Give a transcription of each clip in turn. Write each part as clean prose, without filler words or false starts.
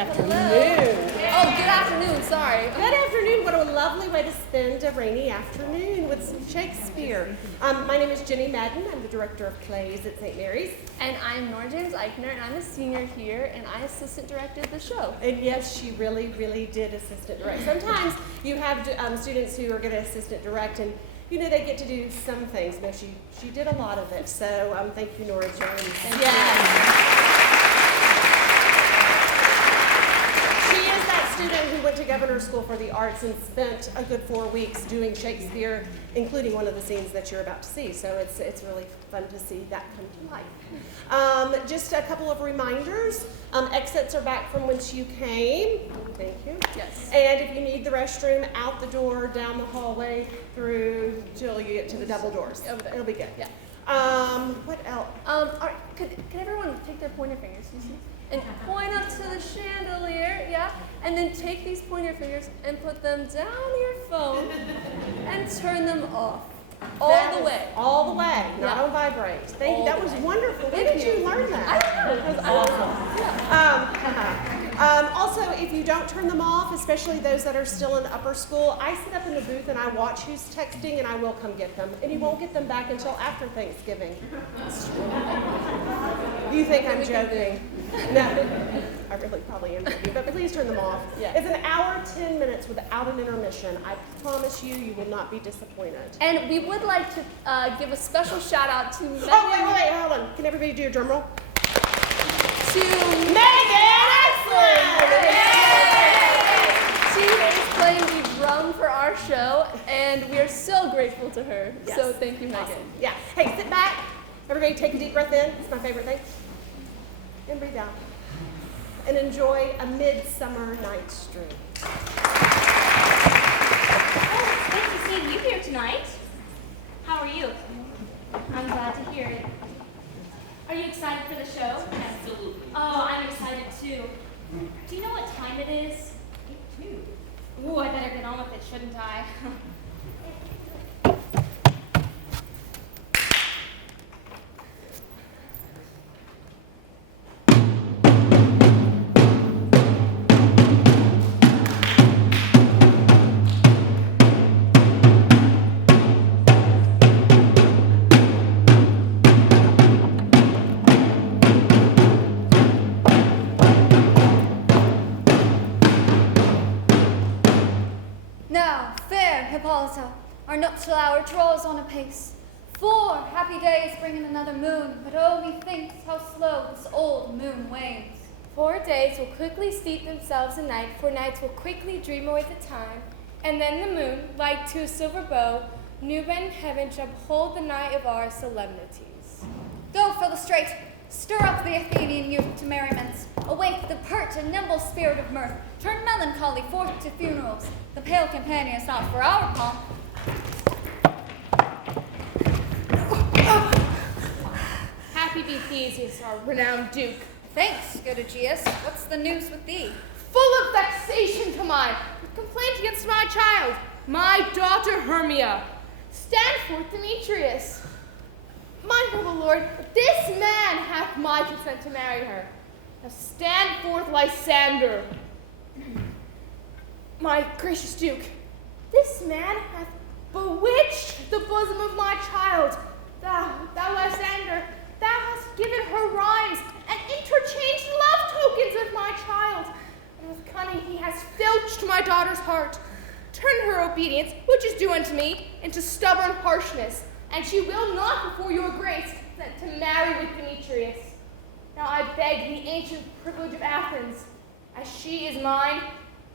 afternoon. Oh, good afternoon, sorry. Good afternoon. What a lovely way to spend a rainy afternoon with some Shakespeare. My name is Jenny Madden. I'm the director of plays at St. Mary's. And I'm Nora James Eichner, and I'm a senior here, and I assistant directed the show. And yes, she really did assistant direct. Sometimes you have students who are going to assistant direct, and they get to do some things. No, she did a lot of it. So thank you, Nora James. Student who went to governor's school for the arts and spent a good 4 weeks doing Shakespeare, including one of the scenes that you're about to see. So it's really fun to see that come to life. Just a couple of reminders. Exits are back from whence you came. Thank you. Yes. And if you need the restroom, out the door, down the hallway, through till you get to the double doors. Over there. It'll be good. Yeah. What else? All right, could everyone take their pointer fingers, you see? And point up to the chandelier, yeah? And then take these pointer fingers and put them down your phone and turn them off. All the way. All the way, not Yeah. on vibrate. Thank you. All That the was way. wonderful. Where Thank did you you. learn that? I don't know. It was awesome. Yeah. Also, if you don't turn them off, especially those that are still in upper school, I sit up in the booth and I watch who's texting, and I will come get them. And you won't get them back until after Thanksgiving. You think I'm joking? No, I really probably am joking, but please turn them off. Yeah. It's an hour, 10 minutes without an intermission. I promise you will not be disappointed. And we would like to give a special shout out to Megan. Oh, wait, hold on. Can everybody do your drum roll? To Megan! Excellent! She is playing the drum for our show, and we are so grateful to her. Yes. So thank you, Megan. Awesome. Yeah. Hey, sit back. Everybody take a deep breath in. It's my favorite thing. And breathe out. And enjoy A Midsummer Night's Dream. Oh, it's good to see you here tonight. How are you? I'm glad to hear it. Are you excited for the show? Absolutely. Oh, I'm excited too. Do you know what time it is? Me too. Ooh, I better get on with it, shouldn't I? Now, fair Hippolyta, our nuptial hour draws on apace. 4 happy days bring in another moon, but oh, methinks how slow this old moon wanes. 4 days will quickly steep themselves in night, for nights will quickly dream away the time. And then the moon, like to a silver bow, new in heaven shall behold the night of our solemnities. Go fill the strait, stir up the Athenian youth to merriments, awake the pert and nimble spirit of mirth, turn melancholy forth to funerals, the pale companion is not for our pomp. Happy be Theseus, our renowned duke. Thanks, good Aegeus. What's the news with thee? Full of vexation come I, with complaint against my child, my daughter Hermia. Stand forth, Demetrius. My noble lord, this man hath my consent to marry her. Now stand forth, Lysander. My gracious duke, this man hath bewitched the bosom of my child. Thou Lysander, thou hast given her rhymes and interchanged love tokens with my child. And with cunning he has filched my daughter's heart, turned her obedience, which is due unto me, into stubborn harshness, and she will not before your grace consent to marry with Demetrius. Now I beg the ancient privilege of Athens, as she is mine,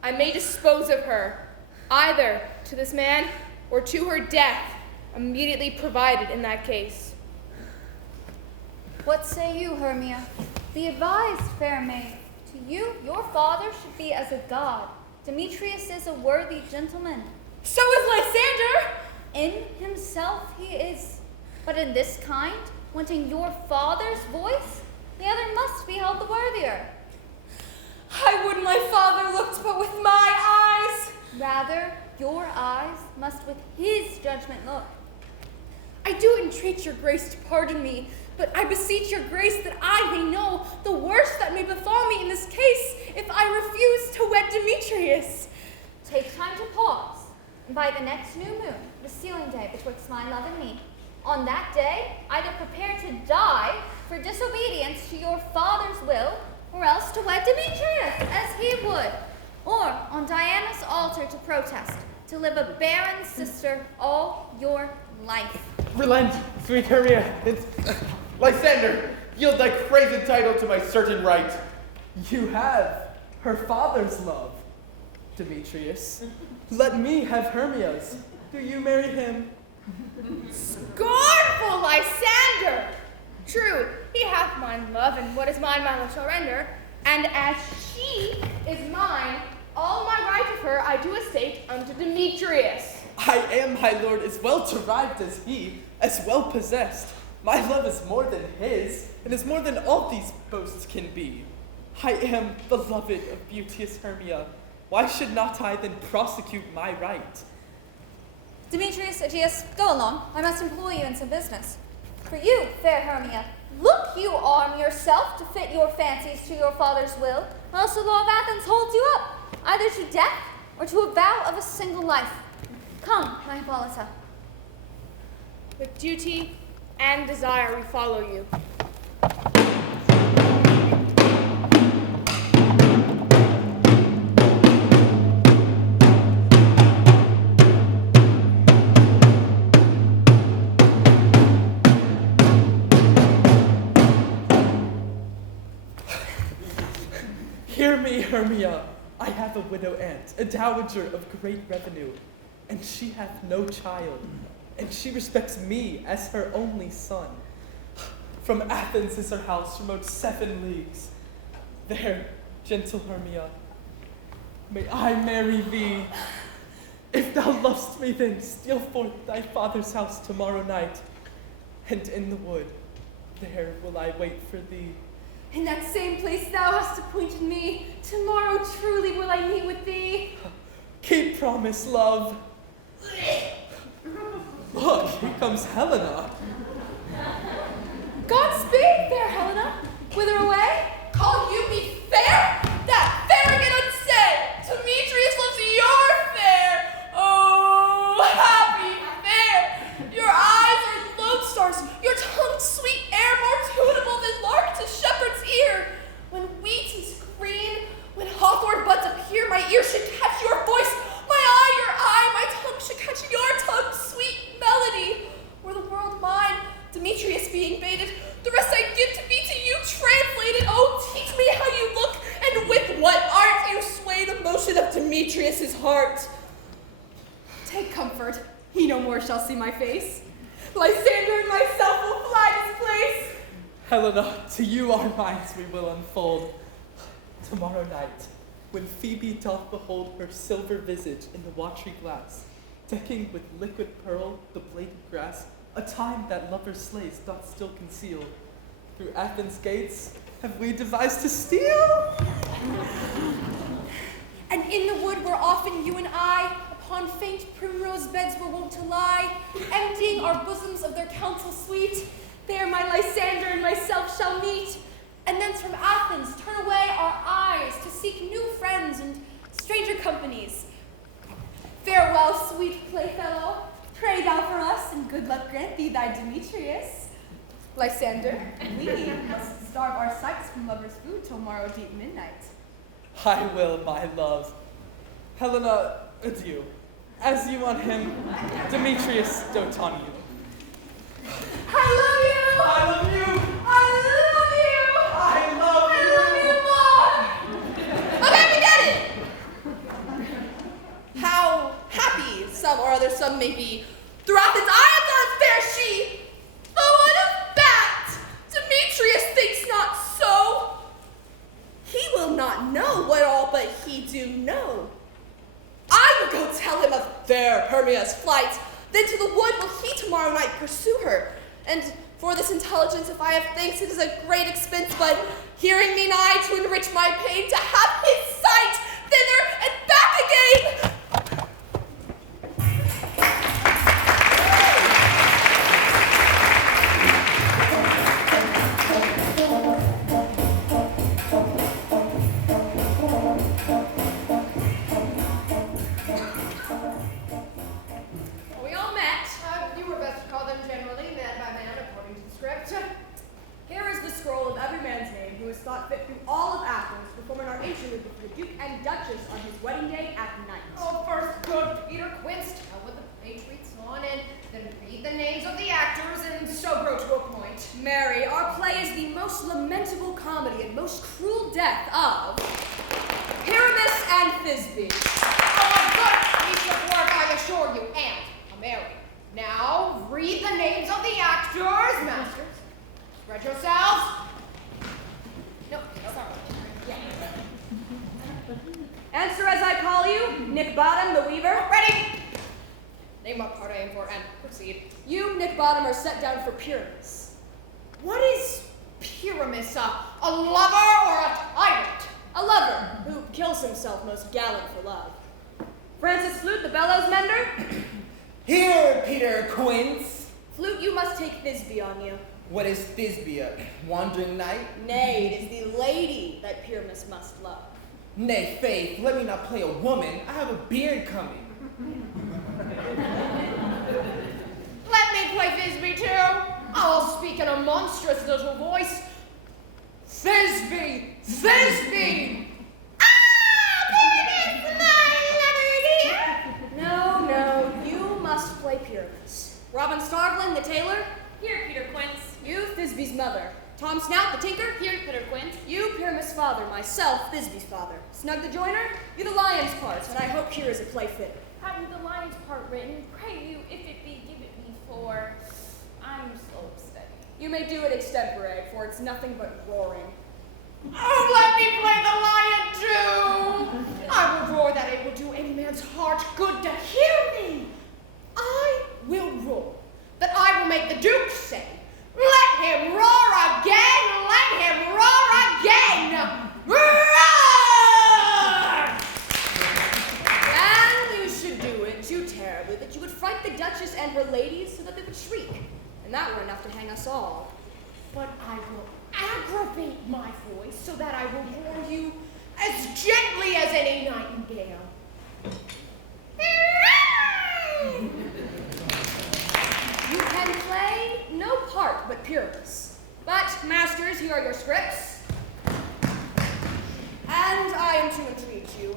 I may dispose of her, either to this man or to her death, immediately provided in that case. What say you, Hermia? Be advised, fair maid. To you, your father should be as a god. Demetrius is a worthy gentleman. So is Lysander! In himself he is. But in this kind, wanting your father's voice, the other must be held the worthier. I would my father looked but with my eyes. Rather, your eyes must with his judgment look. I do entreat your grace to pardon me, but I beseech your grace that I may know the worst that may befall me in this case, if I refuse to wed Demetrius. Take time to pause, and by the next new moon, the sealing day betwixt my love and me, on that day, either prepare to die for disobedience to your father's will, or else to wed Demetrius, as he would, or on Diana's altar to protest, to live a barren sister all your life. Relent, sweet Hermia. Lysander, yield thy craven title to my certain right. You have her father's love, Demetrius. Let me have Hermia's. Do you marry him? Scornful Lysander! True, he hath mine love, and what is mine will surrender. And as she is mine, all my right of her I do estate unto Demetrius. I am, my lord, as well derived as he, as well possessed. My love is more than his, and is more than all these boasts can be. I am beloved of beauteous Hermia. Why should not I then prosecute my right? Demetrius, Aegeus, go along. I must employ you in some business. For you, fair Hermia, look you arm yourself to fit your fancies to your father's will, or else the law of Athens holds you up, either to death or to a vow of a single life. Come, my Hippolyta. With duty and desire we follow you. Hear me, Hermia. I have a widow aunt, a dowager of great revenue, and she hath no child, and she respects me as her only son. From Athens is her house, remote 7 leagues. There, gentle Hermia, may I marry thee. If thou lovest me, then steal forth thy father's house tomorrow night, and in the wood, there will I wait for thee. In that same place thou hast appointed me, tomorrow truly will I meet with thee. Keep promise, love. Look, here comes Helena. Godspeed, fair Helena. Whither away? Call you me fair? That fair again unsaid. Demetrius loves your fair. Oh, happy fair. Your eyes are lodestars, your tongue sweet air more tunable than lark to shepherd's ear. When wheat is green, when hawthorn buds appear, my ear should catch your voice, my eye your eye, my tongue should catch your tongue, sweet melody. Were the world mine, Demetrius being baited, the rest I'd give to be to you translated. Oh, teach me how you look, and with what art you sway the motion of Demetrius's heart. Take comfort, he no more shall see my face. Lysander and myself will fly this place. Helena, to you our minds we will unfold. Tomorrow night, when Phoebe doth behold her silver visage in the watery glass, decking with liquid pearl the blade of grass, a time that lovers' slaves doth still conceal, through Athens' gates have we devised to steal. And in the wood where often you and I, upon faint primrose beds were wont to lie, emptying our bosoms of their counsel sweet, there my Lysander and myself shall meet, and thence from Athens turn away our eyes to seek new friends and stranger companies. Farewell, sweet playfellow. Pray thou for us, and good luck grant thee thy Demetrius. Lysander, we must starve our sights from lovers' food till morrow deep midnight. I will, my love. Helena, adieu. As you on him, Demetrius dote on you. I love you! I love you! I love you! I love you! I love you more! Okay, we get it! How happy some or other some may be. Through Athens I am not fair she. But what of that? Demetrius thinks not so. He will not know what all but he do know. I will go tell him of fair Hermia's flight. Then to the wood will he tomorrow night pursue her. And for this intelligence, if I have thanks, it is a great expense, but hearing me nigh to enrich my pain, to have his sight thither and back again. thought fit through all of Athens to perform our interlude with the Duke and Duchess on his wedding day at night. Oh, first good Peter Quince tell what the play treats on, and then read the names of the actors, and so grow to a point. Mary, our play is the most lamentable comedy and most cruel death of Pyramus and Thisbe. Oh, a good piece of work, I assure you, and a merry. Now, read the names of the actors, masters. Spread yourselves. No, sorry. Yeah. Answer as I call you, Nick Bottom, the weaver. Ready? Name what part I aim for and proceed. You, Nick Bottom, are set down for Pyramus. What is Pyramus, a lover or a tyrant? A lover who kills himself most gallant for love. Francis Flute, the bellows mender. Here, Peter Quince. Flute, you must take Thisbe on you. What is Thisbe, a wandering knight? Nay, it is the lady that Pyramus must love. Nay, faith, let me not play a woman. I have a beard coming. Let me play Thisbe too. I'll speak in a monstrous little voice. Thisbe! Thisbe! No, you must play Pyramus. Robin Starveling, the tailor. Here, Peter Quince. You, Thisbe's mother. Tom Snout, the tinker. Here, Peter Quince. You, Pyramus' father. Myself, Thisbe's father. Snug the joiner. You, the lion's part, and I hope here is a play fit. Have you the lion's part written? Pray you, if it be, give it me, for I'm so steady. You may do it extempore, for it's nothing but roaring. Oh, let me play the lion too! I will roar that it will do any man's heart good to hear me. I will roar that I will make the Duke say, let him roar again, let him roar again! Roar! And you should do it too terribly, that you would fright the Duchess and her ladies so that they would shriek, and that were enough to hang us all. But I will aggravate my voice so that I will warn you as gently as any nightingale. You can play no part but Pyramus. But, masters, here are your scripts. And I am to entreat you,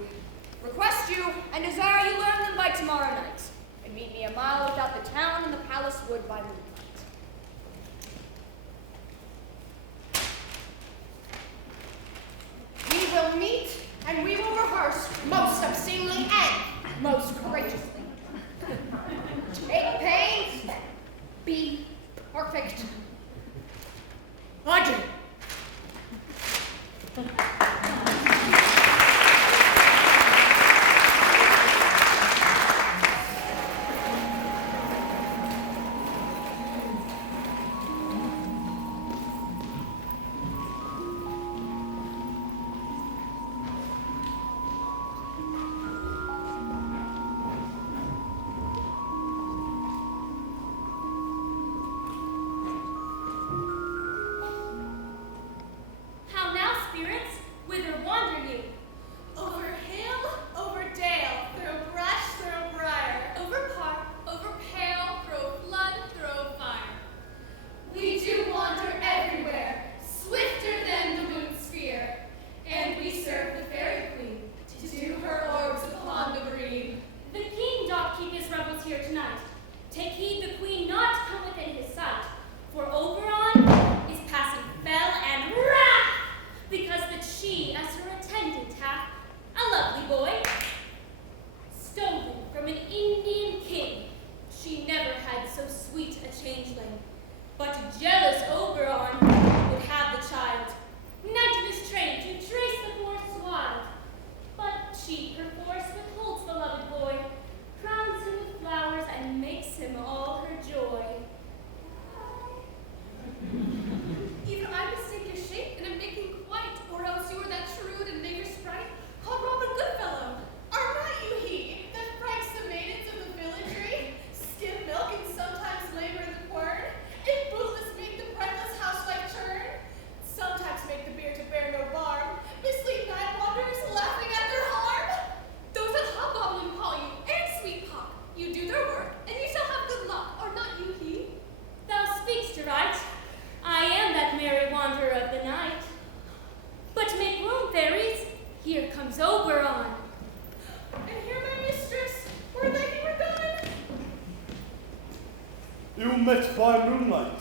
request you, and desire you learn them by tomorrow night, and meet me a mile without the town and the palace wood by moonlight. We will meet and we will rehearse most obscenely and most courageously. Take pains, be perfect. Adieu. How now, spirits? Whither wander you? Over hill, over dale, through brush, through briar, over park, over pale, through flood, through fire. We do wander everywhere, swifter than the moon's sphere, and we serve the fairy queen to do her orbs upon the green. The king doth keep his revels here tonight. Take heed the queen not come within his sight, for Oberon is passing fell and wrath, because the met by moonlight.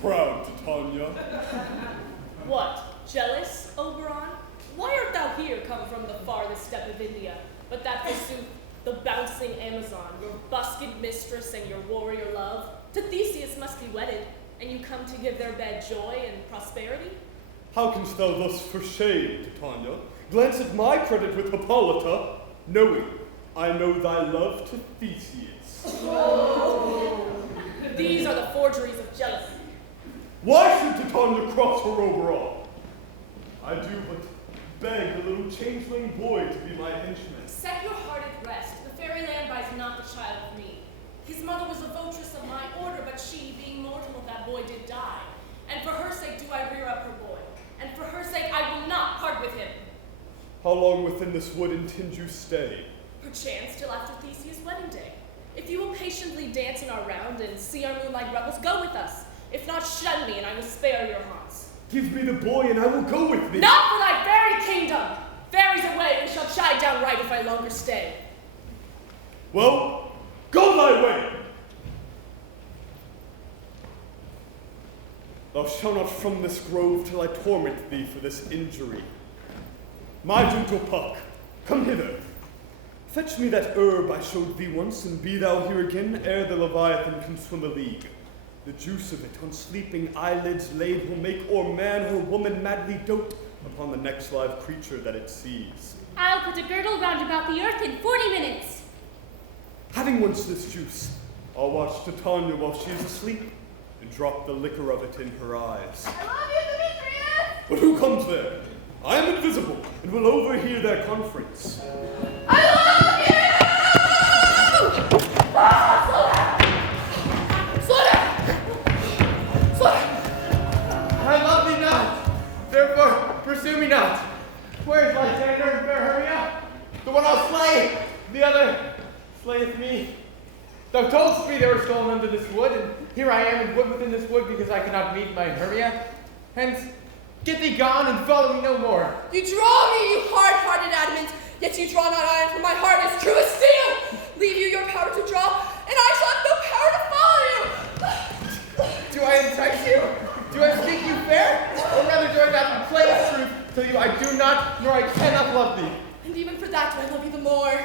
Proud Titania. What, jealous, Oberon? Why art thou here come from the farthest steppe of India, but that forsooth the bouncing Amazon, your busked mistress and your warrior love, to Theseus must be wedded, and you come to give their bed joy and prosperity? How canst thou thus for shame, Titania, glance at my credit with Hippolyta, knowing I know thy love to Theseus? These are the forgeries of jealousy. Why should Titania cross her Oberon? I do but beg the little changeling boy to be my henchman. Set your heart at rest. The fairyland buys not the child of me. His mother was a votress of my order, but she, being mortal of that boy, did die. And for her sake do I rear up her boy. And for her sake I will not part with him. How long within this wood intend you stay? Perchance till after Theseus' wedding day. If you will patiently dance in our round and see our moonlight revels, go with us. If not, shun me, and I will spare your haunts. Give me the boy, and I will go with thee. Not for thy fairy kingdom! Fairies away, we shall chide down right if I longer stay. Well, go thy way! Thou shalt not from this grove till I torment thee for this injury. My gentle Puck, come hither. Fetch me that herb I showed thee once, and be thou here again ere the Leviathan can swim a league. The juice of it on sleeping eyelids laid will make or man or woman madly dote upon the next live creature that it sees. I'll put a girdle round about the earth in 40 minutes. Having once this juice, I'll watch Titania while she is asleep, and drop the liquor of it in her eyes. I love you, Demetrius! But who comes there? I am invisible, and will overhear their conference. I love you! Slow down! Slow down! I love thee not, therefore pursue me not. Where is Lysander and fair Hermia? The one I'll slay, the other slayeth me. Thou toldst me they were stolen under this wood, and here I am in wood within this wood because I cannot meet my Hermia. Hence, get thee gone and follow me no more. You draw me, you hard-hearted adamant, yet you draw not iron, for my heart is true as steel. Leave you your power to draw, and I shall have no power to follow you. Do I entice you? Do I speak you fair? Or rather do I not plain truth tell you I do not, nor I cannot love thee? And even for that do I love you the more.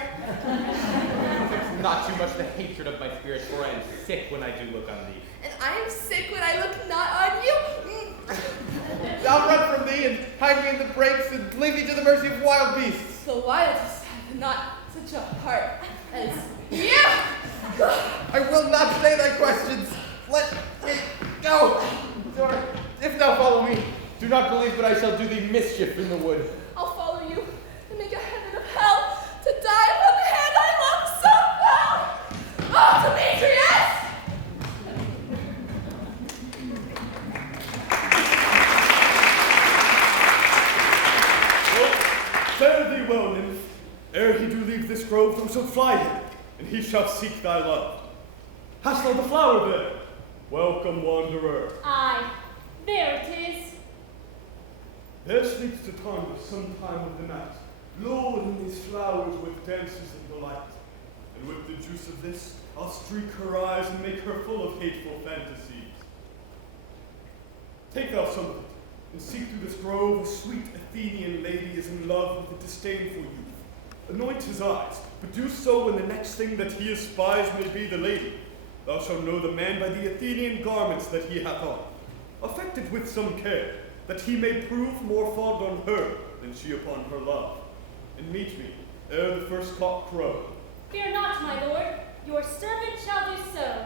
It's not too much the hatred of my spirit, for I am sick when I do look on thee. And I am sick when I look not on you. I'll run from thee and hide me in the brakes and leave thee to the mercy of wild beasts. The wildest have not such a heart as you. I will not say thy questions. Let me go. Or if thou follow me, do not believe but I shall do thee mischief in the wood. I'll follow you and make a heaven of hell to die upon the hand I love so well. Oh, Demetrius! Fare thee well, nymph. Ere he do leave this grove, thou shalt fly him, and he shall seek thy love. Hast thou the flower there? Welcome, wanderer. Aye, there it is. There sleeps Titania sometime of the night, lulled in these flowers with dances and delight. And with the juice of this, I'll streak her eyes and make her full of hateful fantasies. Take thou some of it, and seek through this grove a sweet Athenian lady is in love with a disdainful youth. Anoint his eyes, but do so when the next thing that he espies may be the lady. Thou shalt know the man by the Athenian garments that he hath on. Affect it with some care, that he may prove more fond on her than she upon her love. And meet me ere the first cock crow. Fear not, my lord. Your servant shall do so.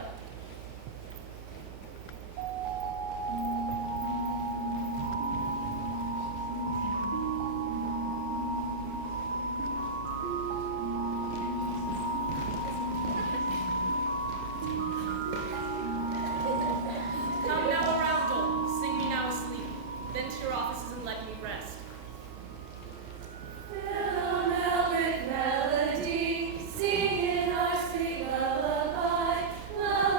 Come now, Aroundle, sing me now asleep. Then to your offices and let me rest. Pell-mell with melody, singing our sweet lullaby, lullaby.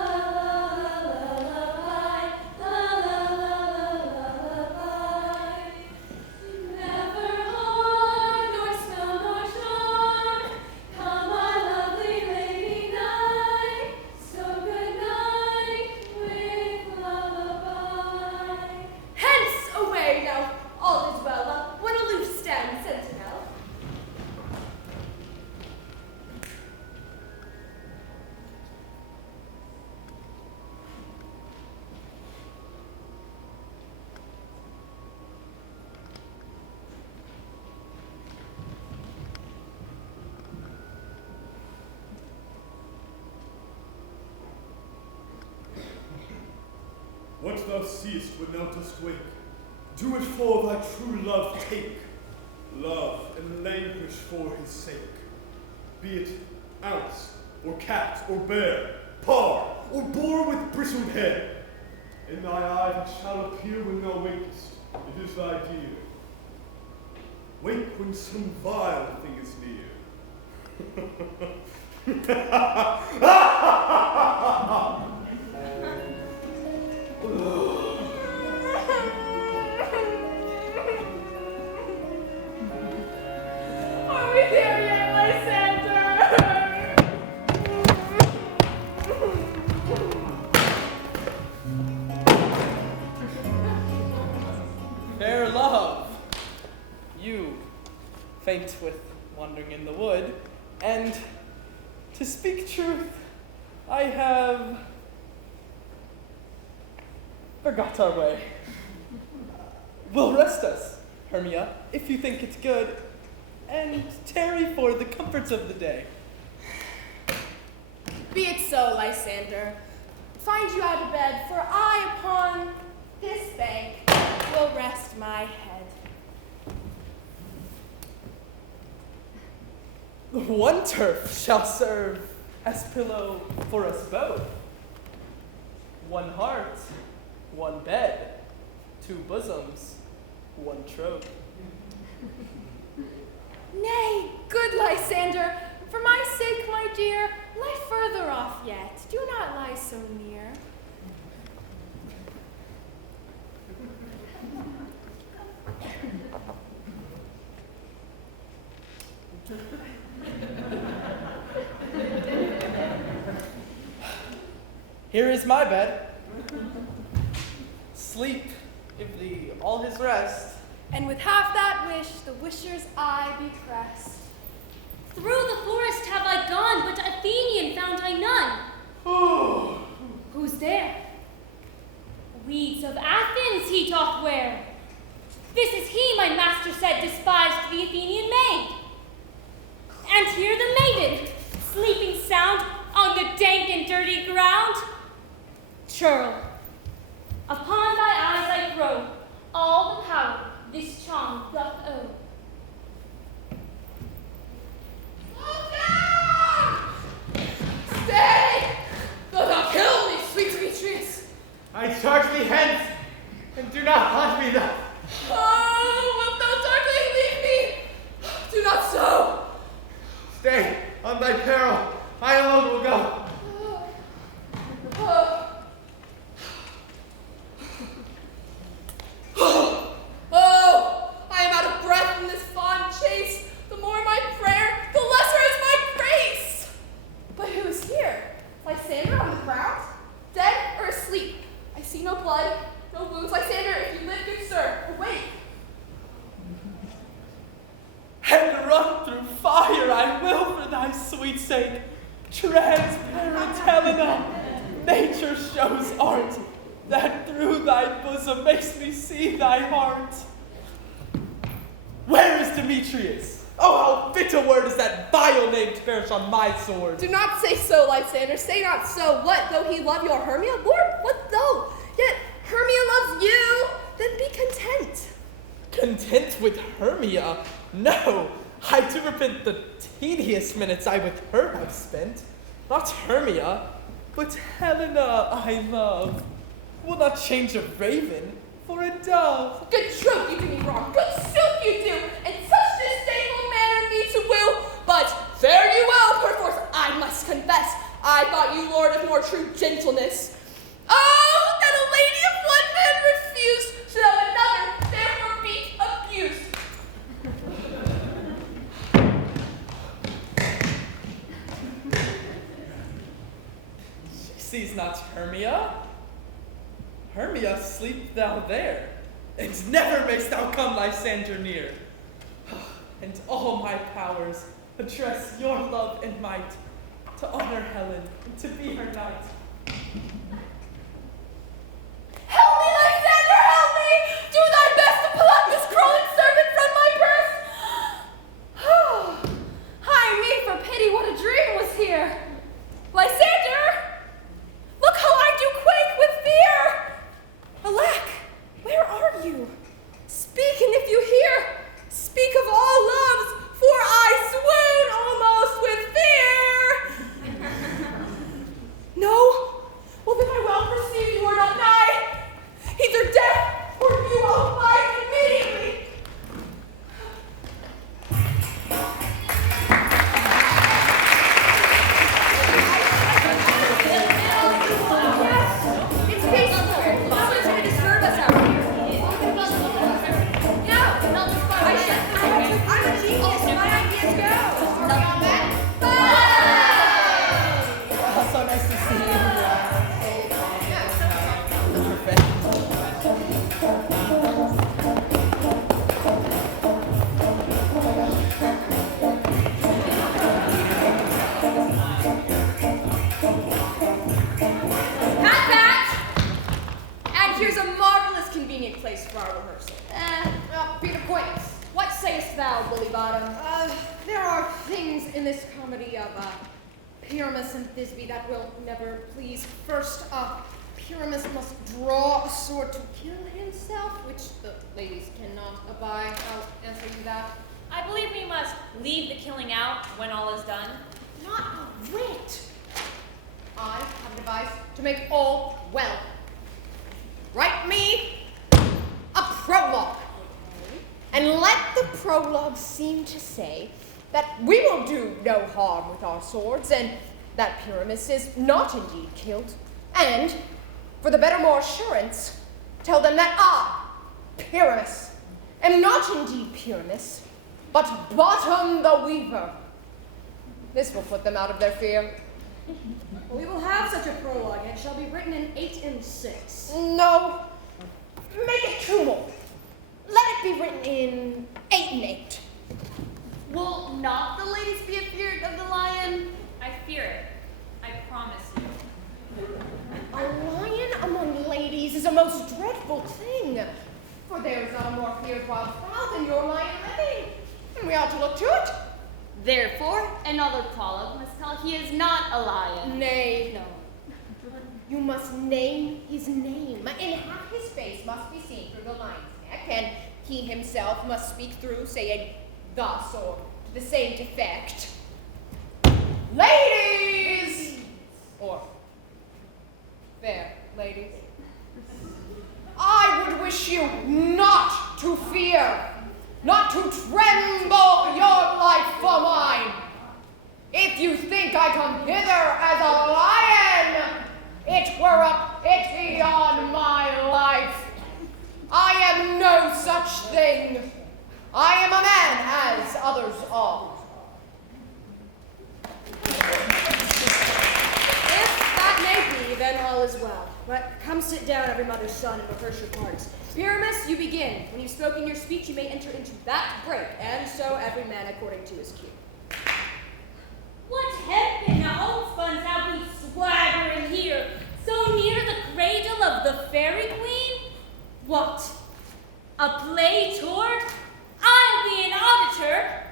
thou seest when thou dost wake. Do it for thy true love take. Love and languish for his sake. Be it ounce, or cat, or bear, par, or boar with bristled hair. In thy eye it shall appear when thou wakest. It is thy dear. Wake when some vile thing is near. Are we there yet, Lysander? Fair love, you faint with wandering in the wood, and to speak truth, I have forgot our way. Will rest us, Hermia, if you think it's good, and tarry for the comforts of the day. Be it so, Lysander. Find you out of bed, for I upon this bank will rest my head. One turf shall serve as pillow for us both. One heart, one bed, two bosoms, one trove. Nay, good Lysander, for my sake, my dear, lie further off yet. Do not lie so near. Here is my bed. Sleep, if thee all his rest. And with half that wish, the wisher's eye be pressed. Through the forest have I gone, but Athenian found I none. Who's there? Weeds of Athens he doth wear. This is he, my master said, despised the Athenian maid. And here the maiden, sleeping sound on the dank and dirty ground. Churl, upon thy eyes I throw all the power this charm doth owe. Stay! Though thou kill me, sweet Demetrius. I charge thee hence, and do not haunt me thus. Oh, wilt thou darkly leave me? Do not so. Stay, on thy peril. I alone will go. Oh, I am out of breath in this fond chase. The more my prayer, the lesser is my grace. But who is here? Lysander on the ground? Dead or asleep? I see no blood, no wounds. Lysander, if you live, good sir, awake. And run through fire I will for thy sweet sake. Transparent Helena, nature shows art that through thy bosom makes me see thy heart. Where is Demetrius? Oh, how fit a word is that vile name to perish on my sword. Do not say so, Lysander, say not so. What, though he love your Hermia? Lord, what though? Yet Hermia loves you, then be content. Content with Hermia? No, I do repent the tedious minutes I with her have spent. Not Hermia, but Helena I love. Will not change a raven for a dove. Good troth, you do me wrong. Good sooth you do. In such disdainful manner me to woo. But fare you well, perforce I must confess. I thought you lord of more true gentleness. Oh, that a lady of one man refused, should have another therefore be abused. She sees not Hermia. Hermia, sleep thou there, and never mayst thou come Lysander near. And all my powers address your love and might to honor Helen and to be her knight. Help me, Lysander, help me! Do thy best to pull out this crawling serpent from my breast! Hi me, for pity, what a dream was here! Lysander! Look how I do quake with fear! thou, Bully Bottom? There are things in this comedy of Pyramus and Thisbe that will never please. First, Pyramus must draw a sword to kill himself, which the ladies cannot abide. I'll answer you that. I believe we must leave the killing out when all is done. Not a whit. I have a device to make all well. Write me a prologue. And let the prologue seem to say that we will do no harm with our swords, and that Pyramus is not indeed killed. And, for the better more assurance, tell them that I, Pyramus, am not indeed Pyramus, but Bottom the Weaver. This will put them out of their fear. We will have such a prologue, and it shall be written in 8 and 6. No, make it 2 more. Let it be written in 8 and 8. Will not the ladies be afeard of the lion? I fear it. I promise you. A lion among ladies is a most dreadful thing, for there is not a more feared wild fowl than your lion living, and we ought to look to it. Therefore, another prologue must tell he is not a lion. Nay, no. You must name his name, and half his face must be seen through the lion's neck, and he himself must speak through, say, a thus, or to the same effect. Ladies! Or, fair ladies. I would wish you not to fear, not to tremble your life for mine. If you think I come hither as a lion, it were a pity on my life. I am no such thing. I am a man as others are. If that may be, then all is well. But come sit down, every mother's son, and rehearse your parts. Pyramus, you begin. When you've spoken your speech, you may enter into that break, and so every man according to his cue. What heaven else funds thou be swaggering here, so near the cradle of the fairy queen? What? A play toward? I'll be an auditor,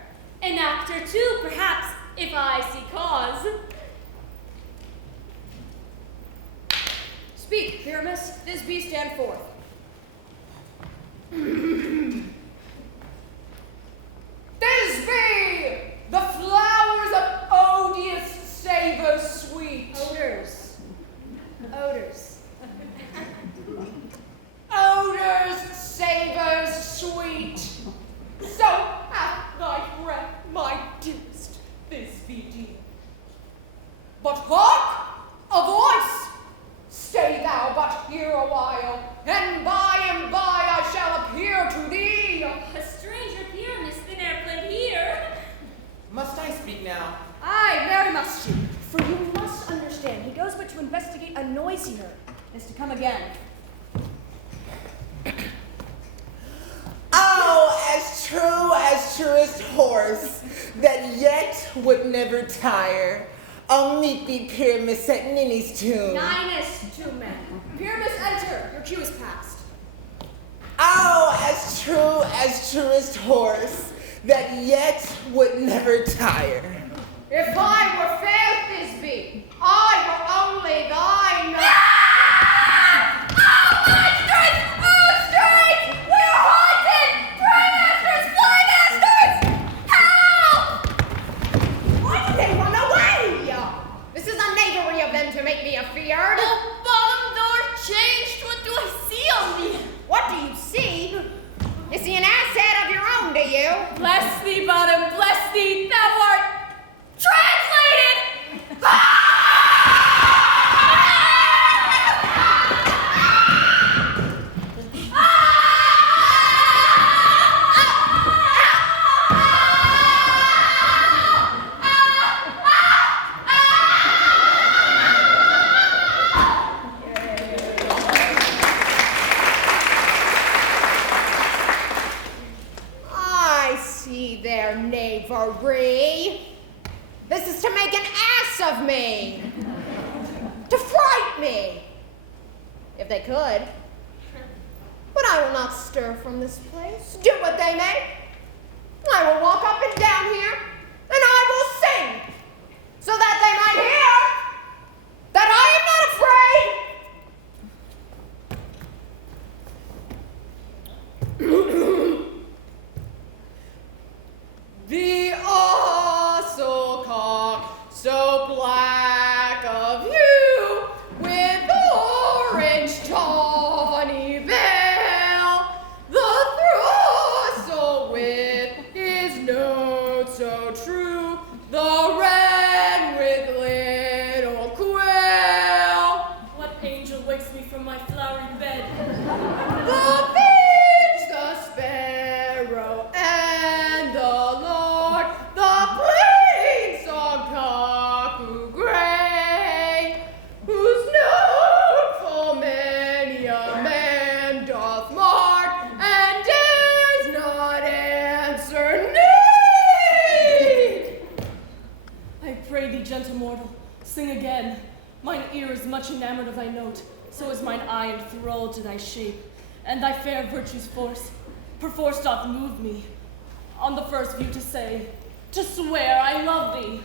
an actor too, perhaps, if I see cause. Speak, Pyramus. Thisbe, stand forth. Thisbe, the flowers of odious savor sweet. Odors. Odors. Odors, savors sweet. So hath thy breath, my dearest Thisbe dear. But hark, a voice! Stay thou but here a while, and by I shall appear to thee. A stranger Pyramus than e'er played here. Must I speak now? Aye, very must you. For you must understand, he goes but to investigate a noise he heard, is to come again. Oh, as truest horse, that yet would never tire. I'll meet thee, Pyramus, at Ninny's tomb. Ninus, 2 men. Pyramus, enter. Your cue is passed. Oh, as truest horse, that yet would never tire. If I were fair, Thisbe, I were only thine. To make me afeard. Oh, bottom door changed. What do I see on me? What do you see? You see an asset of your own, do you? Bless thee, bottom, bless thee, thou art translated! Their knavery. This is to make an ass of me, to fright me, if they could. But I will not stir from this place, do what they may. I immortal, sing again. Mine ear is much enamored of thy note, so is mine eye enthralled to thy shape, and thy fair virtue's force, perforce doth move me, on the first view to say, to swear I love thee.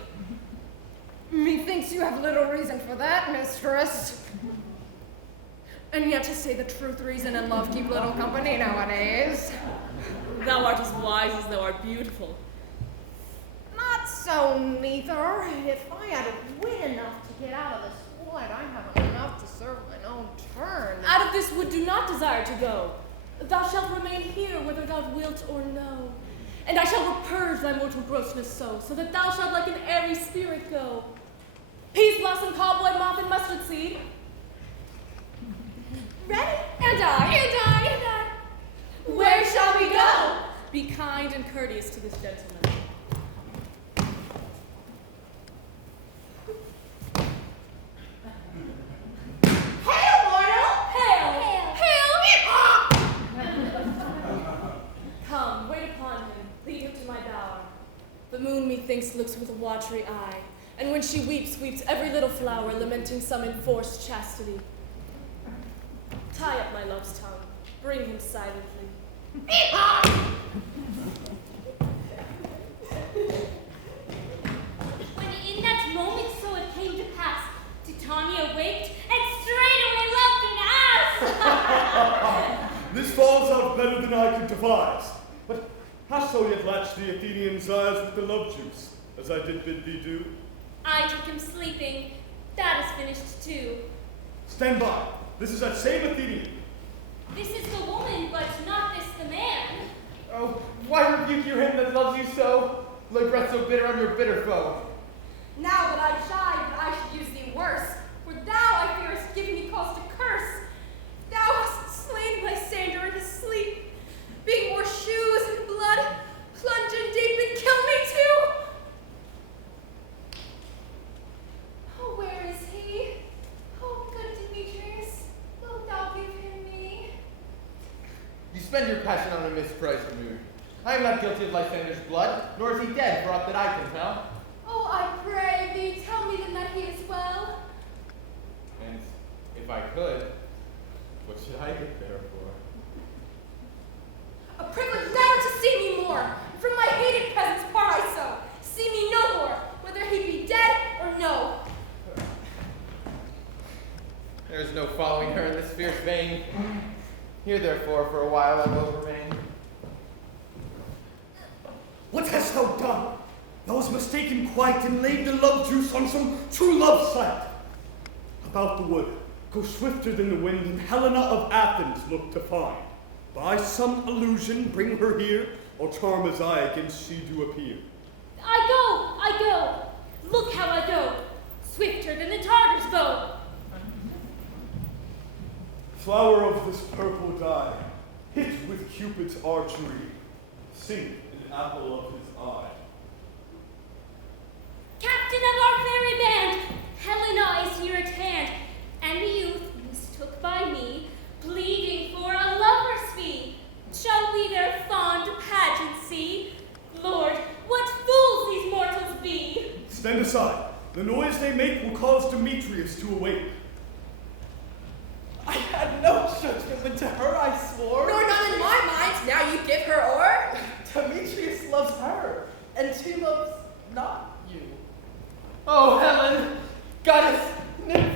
Methinks you have little reason for that, mistress. And yet to say the truth, reason and love keep little company nowadays. Thou art as wise as thou art beautiful. Not so, neither. If I had wit enough to get out of this wood, I haven't enough to serve mine own turn. Out of this wood do not desire to go. Thou shalt remain here whether thou wilt or no. And I shall repurge thy mortal grossness so that thou shalt like an airy spirit go. Peas blossom, cobweb, moth, and mustard seed. Ready? And I. Where shall we go? Be kind and courteous to this gentleman. Hail, mortal! Come, wait upon him, lead him to my bower. The moon, methinks, looks with a watery eye, and when she weeps, weeps every little flower, lamenting some enforced chastity. Tie up my love's tongue, bring him silently. When in that moment so it came to pass, Titania waked and straightway loved an ass. This falls out better than I could devise. But hast thou yet latched the Athenian's eyes with the love juice, as I did bid thee do? I took him sleeping. That is finished too. Stand by. This is that same Athenian. This is the woman, but not this the man. Oh, why rebuke you him that loves you so? Lay breath so bitter on your bitter foe. Now that I chide, I should use thee worse, for thou, I fear, hast given me cause to curse. Thou hast slain my sander in his sleep, being more shoes and blood, plunge in deep and kill me too. Oh, where is he? Oh, good Demetrius, wilt thou give him me? You spend your passion on a misprized mood. I am not guilty of Lysander's blood, nor is he dead, for aught that I can tell. Oh, I pray thee, tell me then that he is well. And if I could, what should I get there for? A privilege never to see me more. From my hated presence part I so. See me no more, whether he be dead or no. There is no following her in this fierce vein. Here, therefore, for a while I will remain. What hast thou done? Thou hast mistaken quite and laid the love juice on some true love sight. About the wood, go swifter than the wind, and Helena of Athens look to find. By some illusion bring her here, or charm as I against she do appear. I go. Look how I go. Swifter than the Tartar's bow. Flower of this purple dye, hit with Cupid's archery, sink an apple of his eye. Captain of our fairy band, Helena is here at hand, and the youth mistook by me, pleading for a lover's fee. Shall we their fond pageant see? Lord, what fools these mortals be! Stand aside. The noise they make will cause Demetrius to awake. I had no judgment when to her I swore. Nor none in my mind, now you give her o'er. Demetrius loves her, and she loves not you. Oh, Helen, goddess, nymph,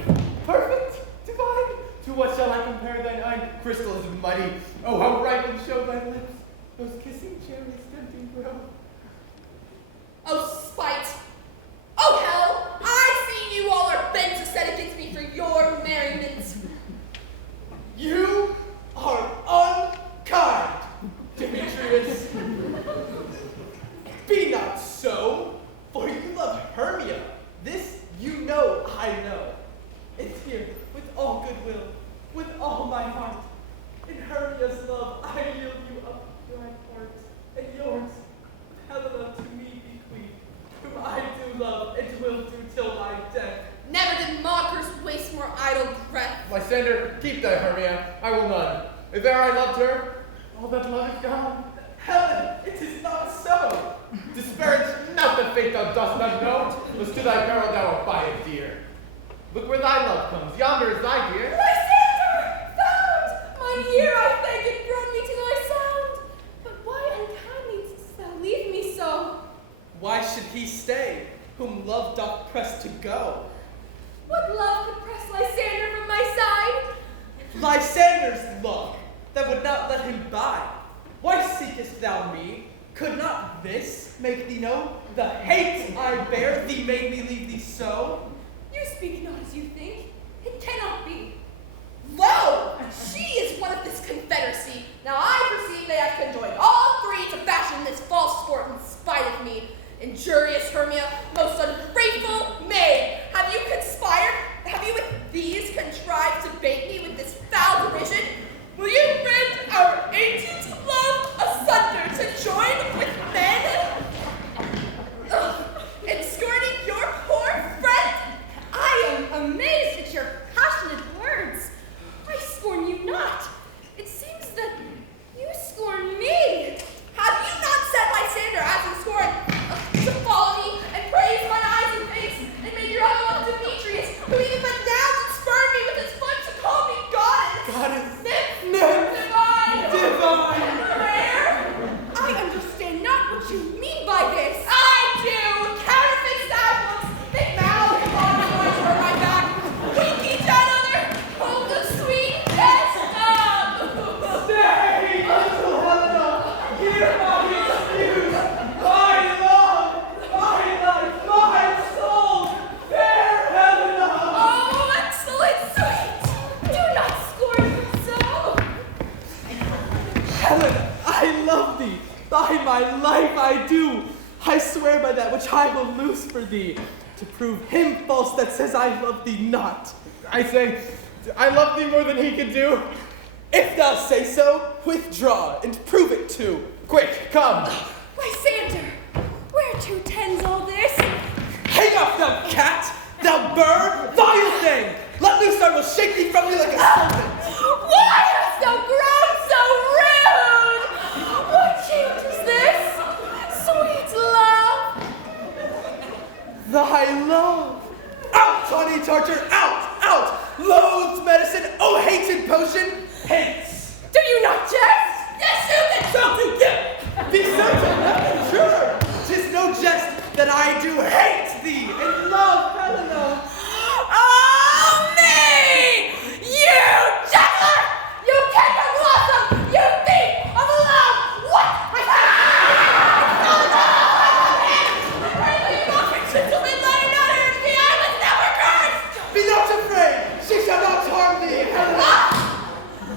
perfect, divine. To what shall I compare thine eye? Crystal is muddy. Oh, how ripe and show thy lips. Those kissing cherries tempting grow. Oh, spite. Oh, hell, I see you all are bent to set against me for your merriment. You are unkind, Demetrius. Be not so, for you love Hermia. This you know I know. And here, with all goodwill, with all my heart, in Hermia's love I yield you up your heart, and yours, Helena, to me bequeath, whom I do love and will do till my death. Never did mockers waste more idle breath. Lysander, keep thy Hermia. I will none. If e'er I loved her, all that love is gone. Helen, it is not so. Disparage not the fate thou dost not know, was to thy peril thou abide, dear. Look where thy love comes, yonder is thy dear. Lysander! Found! Mine ear I thank and grown me to thy sound. But why unkindly didst thou leave me so? Why should he stay, whom love doth press to go? What love could press Lysander from my side? Lysander's love, that would not let him bide. Why seekest thou me? Could not this make thee know the hate I bear thee made me leave thee so? You speak not as you think. It cannot be. Lo! She is one of this confederacy. Now I perceive they have conjoined all three to fashion this false sport in spite of me. Injurious Hermia, most ungrateful maid, have you conspired? Have you with these contrived to bait me with this foul derision? Will you rend our ancient love asunder to join with men? Ugh, and scorning your poor friend? I am amazed at your passionate words. I scorn you not. It seems that you scorn me. Have you not said Lysander as you scorn to follow me and praise my eyes and face and made your own love Demetrius, who even but now did spurn me with his foot to call me goddess? Goddess. Nymph. Divine. Divine. Rare. I understand not what you mean by this. I do. Counterfeit sad looks. They mouth upon me when I turn my back. Wink each other. Hold the sweet test up. Stay, little Helena, hear my excuse. My love, my life, my soul, fair Helena. Oh, excellent sweet! Do not scorn me so! Helena, I love thee. By my life I do. I swear by that which I will loose for thee, to prove him false that says I love thee not. I say, I love thee more than he could do. If thou say so, withdraw and prove it too. Quick, come. Lysander, whereto tends all this? Hang off, thou cat, thou bird, vile thing! Let loose, I will shake thee from me like a serpent. Why hast thou grown so rude? What change is this? Sweet love! Thy love. Out, Tawny Tartar, out, out! Loathed medicine, oh hated potion, hates. Do you not jest? Yes, Something, yeah! Be certain, nothing sure. 'Tis no jest that I do hate thee and love Helena. Oh, me! You juggler! You canker blossom! You thief of love! What? Gentlemen, let her not hurt me. I was never cursed. Be not afraid, she shall not harm thee, Helena.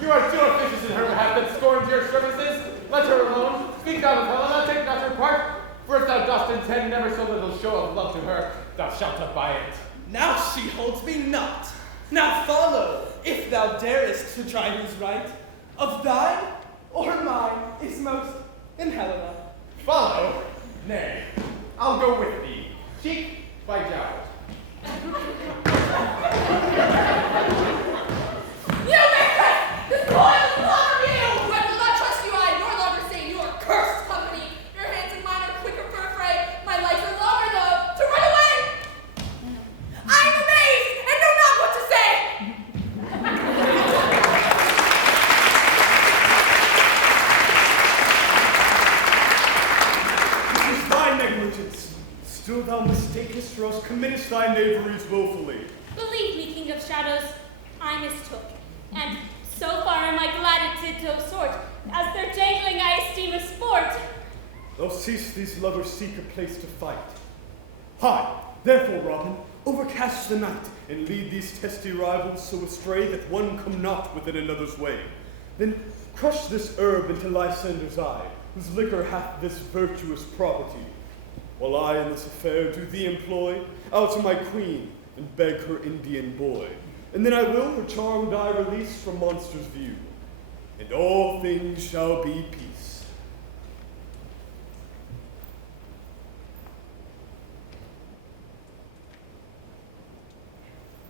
You are too officious in her behalf that scorns your services. Let her alone. Speak thou with Helena, take not her part. For if thou dost intend never so little show of love to her, thou shalt abide it. Now she holds me not. Now follow, if thou darest to try who's right. Of thine or mine is most in Helena. Follow? Nay, I'll go with thee. Cheek by jowl. You mistress! This boy will love you! I will not trust you, I nor longer say you are cursed company. Your hands and mine are quicker for a fray. My legs are longer, though, to run away! I am amazed and know not what to say! It is thy negligence. Still thou mistakest, or else committest thy knaveries willfully. Believe me, King of Shadows, I mistook. And so far am I glad it did no sort, as their jangling I esteem a sport. Thou seest these lovers seek a place to fight. Hie, therefore, Robin, overcast the night, and lead these testy rivals so astray that one come not within another's way. Then crush this herb into Lysander's eye, whose liquor hath this virtuous property. While I in this affair do thee employ, out to my queen, and beg her Indian boy. And then I will her charmed eye release from monster's view, and all things shall be peace.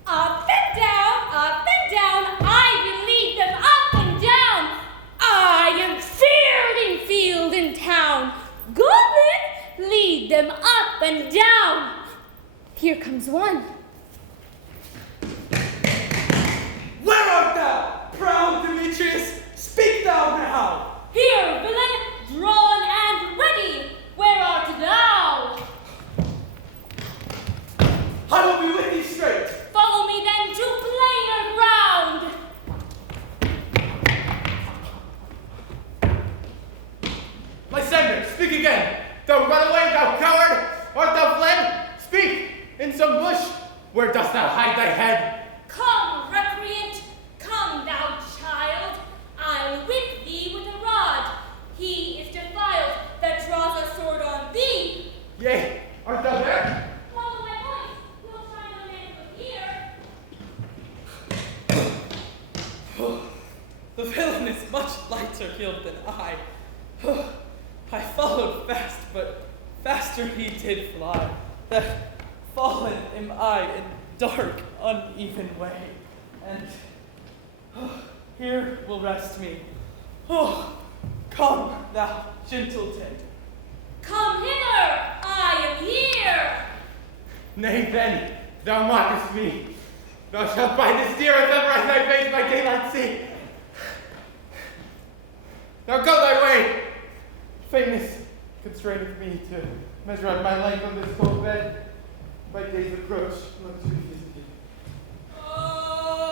Up and down, I will lead them up and down. I am feared in field and town. Goblin, lead them up and down. Here comes one. Where art thou, proud Demetrius? Speak thou now. Here, villain, drawn and ready. Where art thou? I will be with thee straight. Follow me then to plainer ground. Lysander, speak again. Thou runaway, thou coward! Art thou fled? Speak! In some bush? Where dost thou hide thy head? Come, recreant, come, thou child. I'll whip thee with a rod. He is defiled that draws a sword on thee. Yea, art thou there? Follow my voice. We'll find no man but here. The villain is much lighter heeled than I. I followed fast, but faster he did fly. That fallen am I in dark, uneven way. And here will rest me. Come, thou gentleton. Come hither. I am here. Nay then, thou mockest me. Thou shalt find this deer as ever as thy face by daylight see. Now go thy way. Faintness constraineth me to measure out my length on this cold bed. My days approach. Not too easy. Oh,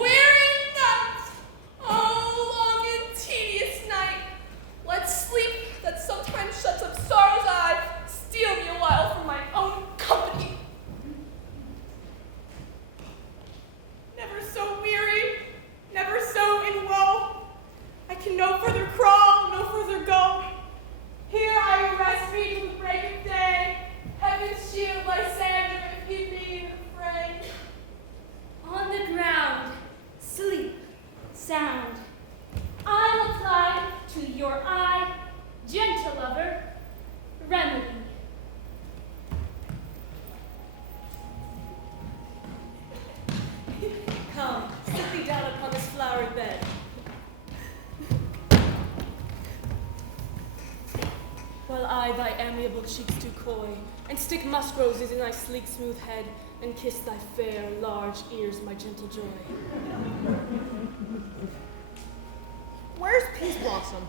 weary night! Oh, long and tedious night! Let sleep that sometimes shuts up sorrow's eyes steal me a while from my own company. Never so weary, never so in woe. I can no further crawl, no further go. Here I will rest me till the break of day. Heaven's shield, Lysander, if he be in the fray. On the ground, sleep, sound. I'll apply to your eye, gentle lover, remedy. Come, sit thee down upon this flowery bed. While I thy amiable cheeks do coy, and stick musk roses in thy sleek smooth head, and kiss thy fair large ears, my gentle joy. Where's Peace Blossom?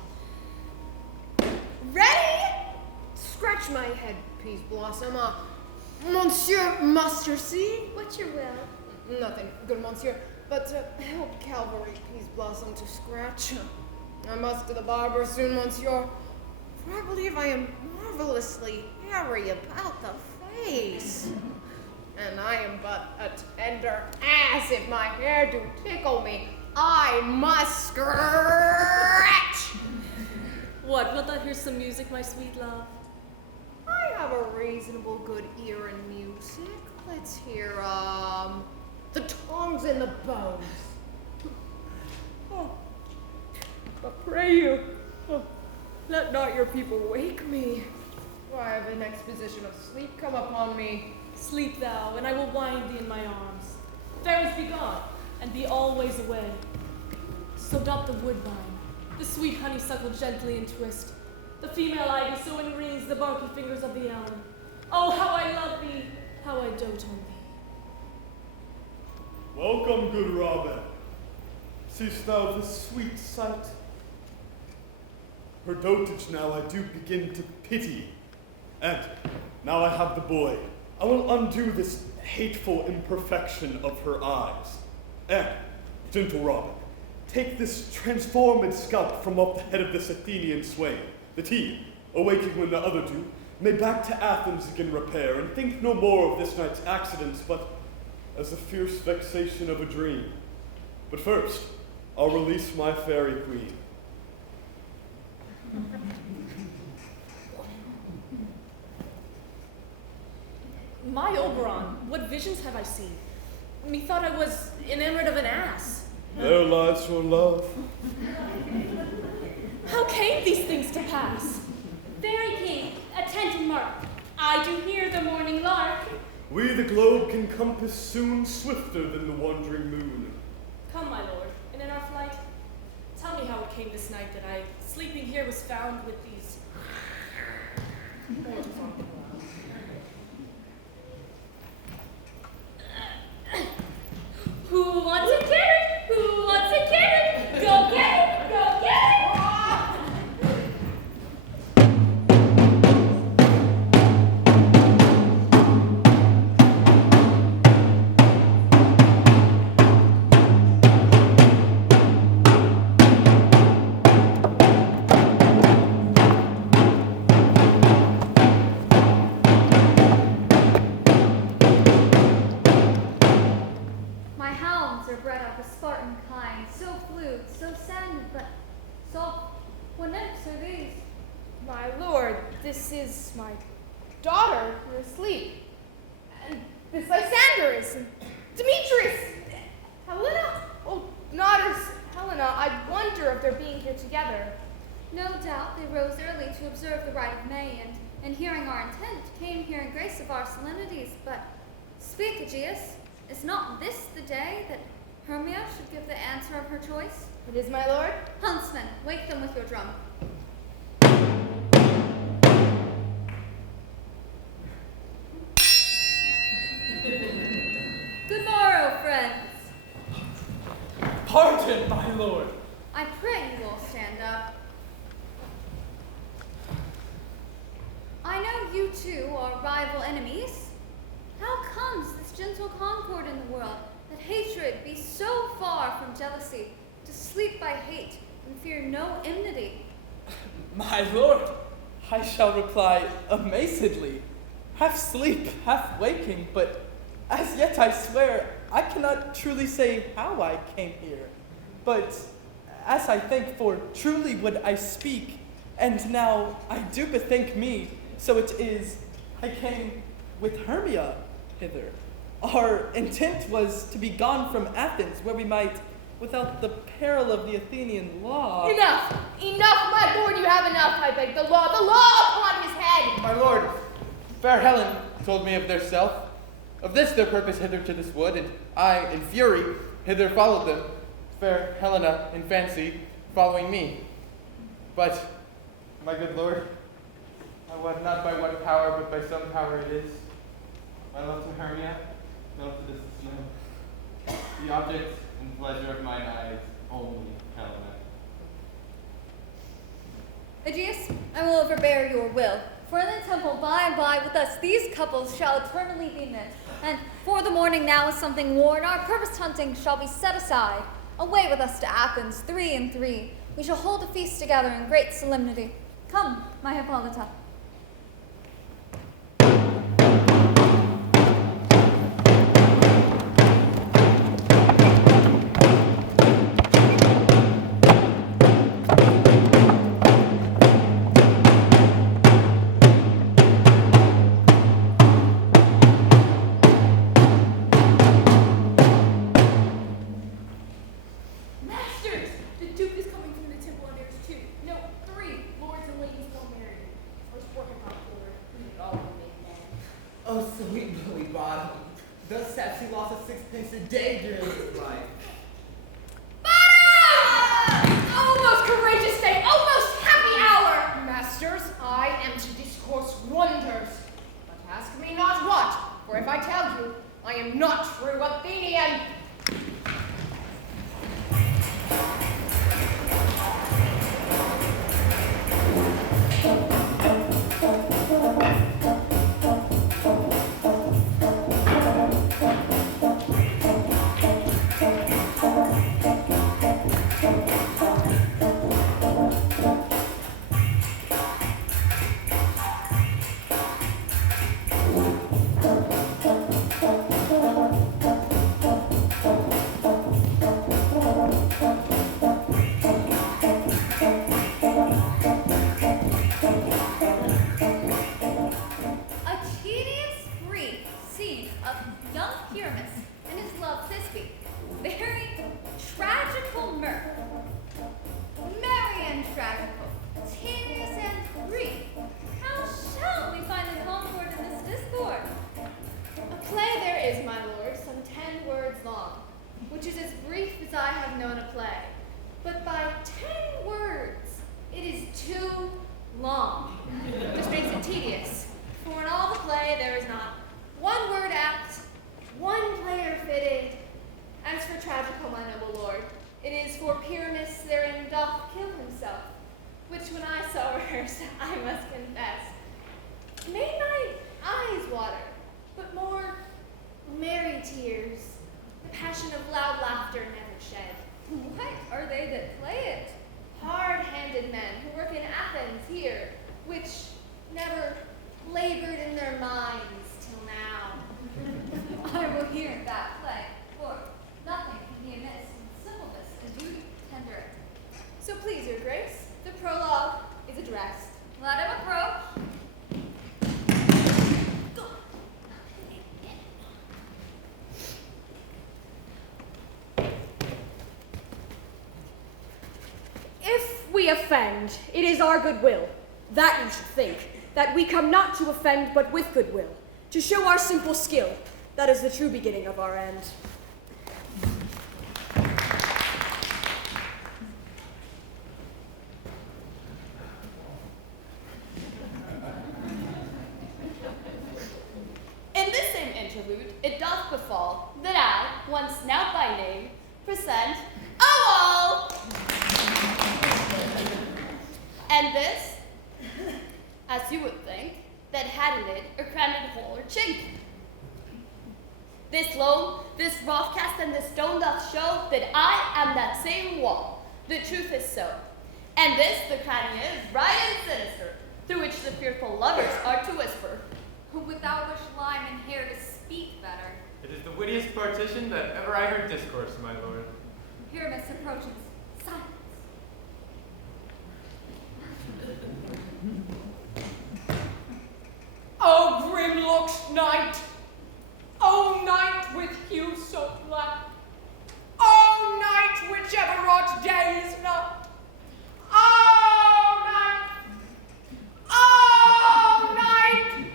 Ready? Scratch my head, Peace Blossom. Monsieur Mustard Seed? What's your will? Nothing, good monsieur. But help Calvary, Peace Blossom, to scratch. I must to the barber soon, monsieur. For I believe I am marvelously hairy about the face. And I am but a tender ass. If my hair do tickle me, I must scratch. What, wilt thou hear some music, my sweet love? I have a reasonable good ear in music. Let's hear, the tongs and the bones. Oh, but pray you, let not your people wake me. For I have an exposition of sleep come upon me. Sleep thou, and I will wind thee in my arms. Fairies, be gone, and be always away. So doth the woodbine, the sweet honeysuckle gently entwist, the female ivy so enrings the barky fingers of the elm. Oh, how I love thee, how I dote on thee. Welcome, good Robin. Seest thou this sweet sight? Her dotage now I do begin to pity. And now I have the boy, I will undo this hateful imperfection of her eyes. And, gentle Robin, take this transformed scalp from off the head of this Athenian swain, that he, awaking when the other do, may back to Athens again repair, and think no more of this night's accidents, but as the fierce vexation of a dream. But first, I'll release my fairy queen. My Oberon, what visions have I seen? Methought I was enamored of an ass. There lies your love. How came these things to pass? Fairy King, attentive mark. I do hear the morning lark. We the globe can compass soon, swifter than the wandering moon. Come, my lord, and in our flight, tell me how it came this night that I, sleeping here, was found with these Who wants a carrot? Who wants a carrot? Go get it! Go get it! My hounds are bred of the Spartan kind, so fluid, so sanded, but soft. What nymphs are these? My lord, this is my daughter asleep. And this Lysander is Demetrius. Helena? Oh, not as Helena. I wonder if they're being here together. No doubt they rose early to observe the rite of May, and hearing our intent, came here in grace of our solemnities. But speak, Aegeus, is not this the day that Hermia should give the answer of her choice? It is, my lord. Huntsman, wake them with your drum. Good morrow, friends. Pardon, my lord. I pray you all stand up. I know you two are rival enemies. How comes this gentle concord in the world, that hatred be so far from jealousy, to sleep by hate and fear no enmity? My lord, I shall reply amazedly, half sleep, half waking, but as yet I swear I cannot truly say how I came here. But as I think, for truly would I speak, and now I do bethink me, so it is I came with Hermia hither. Our intent was to be gone from Athens, where we might, without the peril of the Athenian law. Enough! Enough, my lord, you have enough, I beg. The law upon his head! My lord, fair Helen told me of their self. Of this their purpose hither to this wood, and I, in fury, hither followed them. Fair Helena, in fancy, following me. But, my good lord, I wot not by what power, but by some power it is. My love to Hermia, love to this snow. The object and pleasure of mine eyes, only Helena. Aegeus, I will overbear your will. For in the temple by and by with us these couples shall eternally be knit. And for the morning now is something worn, our purposed hunting shall be set aside. Away with us to Athens, 3 and 3. We shall hold a feast together in great solemnity. Come, my Hippolyta. Masters! The Duke is coming from the temple, and there's 2, no, 3 lords and ladies well married. First working out for it. All Oh, sweet Billy Bottom. Thus has she lost a sixpence a day during his life. Almost courageous day, almost happy hour! Masters, I am to discourse wonders. But ask me not what, for if I tell you, I am not true Athenian. must confess. Made my eyes water, but more merry tears. The passion of loud laughter never shed. What are they that play it? Hard-handed men who work in Athens here, which never labored in their minds till now. I will hear that play, for nothing can be amiss in simpleness as you tender it. So please, your grace, the prologue is addressed. Let him approach. If we offend, it is our goodwill. That you should think, that we come not to offend, but with goodwill, to show our simple skill. That is the true beginning of our end. In this same interlude, it doth befall that I, one Snout by name, present a wall. And this, as you would think, that had in it a craned hole or chink. This loam, this rough cast, and this stone doth show that I am that same wall. The truth is so. And this, the cranny is right and sinister, through which the fearful lovers are to whisper. Without which lime and hair to speak better. It is the wittiest partition that ever I heard discourse, my lord. Pyramus approaches. Silence. Oh, grim-looked night! Oh, night with hue so black! Oh, night which ever wrought day is not! Oh, night! Oh, night!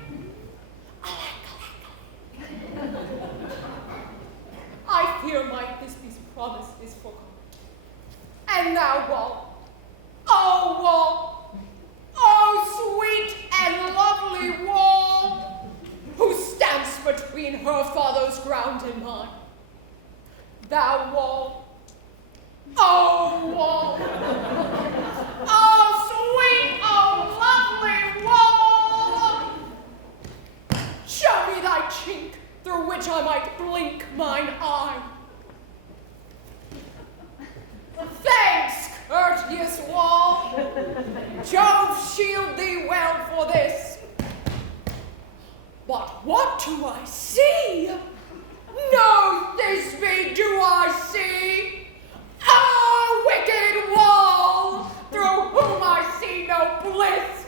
I fear my Thisbe's promise is forgone. And thou, wall, oh, sweet and lovely wall, who stands between her father's ground and mine. Thou wall, oh, sweet, oh, lovely wall, show me thy chink through which I might blink mine eye. Thanks, courteous wall. Jove shield thee well for this. But what do I see? No Thisbe do I see. A wicked wall, through whom I see no bliss.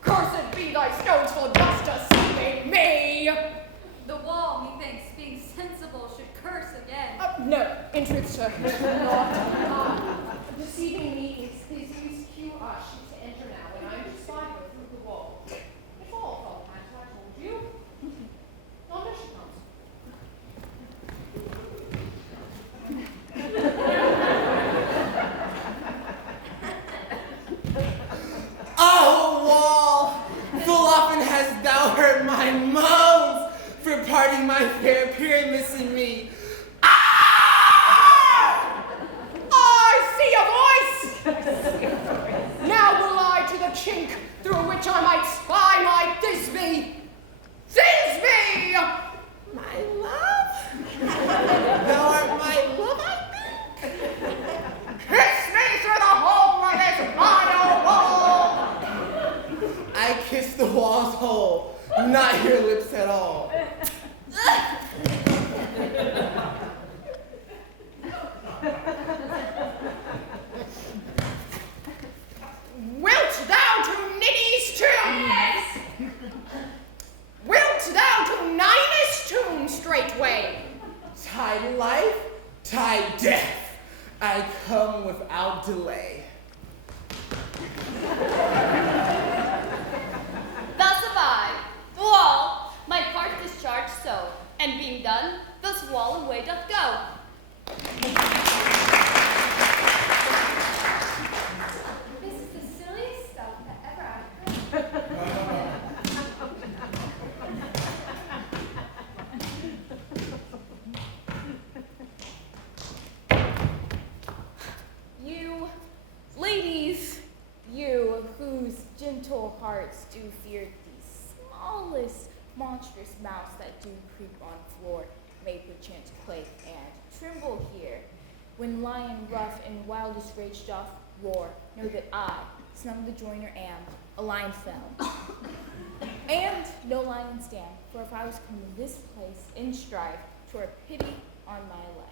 Cursed be thy stones for thus deceiving me. The wall, methinks, being sensible, should curse again. No, in truth, sir. Deceiving me is his use cue to enter now, and I am to spy her through the wall. If all fell as I told you. Yonder she comes. Oh, wall, full often hast thou heard my moans for parting my fair Pyramus and me. Now will I to the chink through which I might spy my Thisbe. Thisbe! My love? Thou art my love, I think? Kiss me through the hole of this vile wall! I kiss the wall's hole, not your lips at all. Wilt thou to Ninny's tomb? Yes. Wilt thou to Ninus' tomb straightway? Tide life, tide death. I come without delay. Thus have I, the wall, my part discharged hearts do fear the smallest monstrous mouse that do creep on floor, may perchance quake and tremble here. When lion rough in wildest rage doth roar, know that I, Snug the joiner, am a lion fell. And no lion stand, for if I was come to this place in strife, 'twere pity on my life.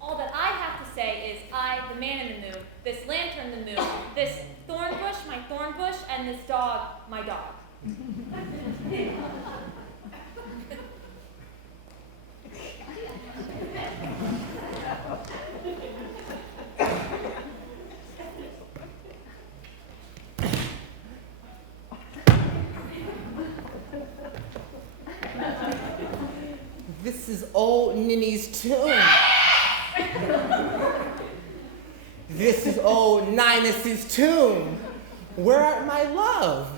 All that I have to say is I, the man in the moon, this lantern, the moon, this thorn bush, my thorn bush, and this dog, my dog. This is old Ninny's tomb. This is old Ninus's tomb. Where art my love?